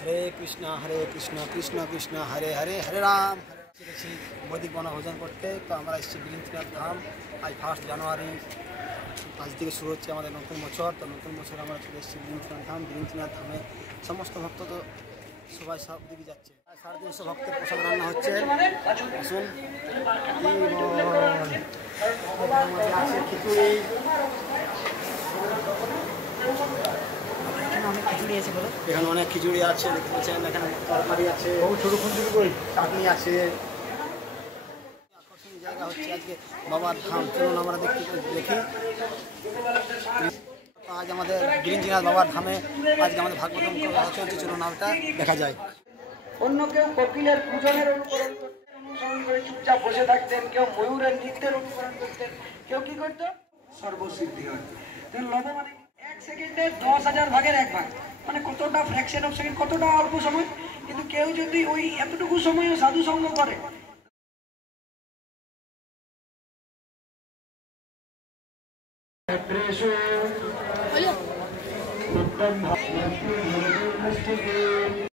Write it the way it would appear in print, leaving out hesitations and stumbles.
হরে কৃষ্ণ কৃষ্ণ কৃষ্ণ হরে হরে হরে রাম। এসেছি বৈদিক বনভোজন করতে। তো আমরা এসেছি বীরেন্দ্রনাথ ধাম। আজ 1 জানুয়ারি, আজ থেকে শুরু হচ্ছে আমাদের নতুন বছর। তো নতুন বছর আমরা চলে এসেছি বীরেন্দ্রনাথ ধাম। বীরেন্দ্রনাথ ধামে সমস্ত ভক্ত তো সবাই সব দিকে যাচ্ছে। 350 ভক্তের প্রসাদ রান্না হচ্ছে। আসুন, আছে খিচুড়ি, এখানে অনেক খিচুড়ি আছে, দেখতে পাচ্ছেন। এখানে তরকারি আছে, চাটনি আছে। আকর্ষণীয় জায়গা হচ্ছে আজকে বাবার ধাম। চলুন আমরা দেখি। আজ আমাদের বীরেন্দ্রনাথ বাবার ধামে আজকে আমাদের ভাগবতম চলছে। চলুন ওটা দেখা যায়। অন্য কেউ কোকিলের পূজনের অনুকরণ করে চুপচাপ বসে থাকতেন, কেউ ময়ূরের নৃত্যের অনুকরণ করতেন, কেউ কি করতো সর্বসিদ্ধি হয়। লব মানে 1 সেকেন্ডে 10,000 ভাগের 1 ভাগ, মানে কতটা ফ্র্যাকশন অফ সেকেন্ড, কতটা অল্প সময়। কিন্তু কেউ যদি ওই এতটুকু সময় সাধু সঙ্গ করে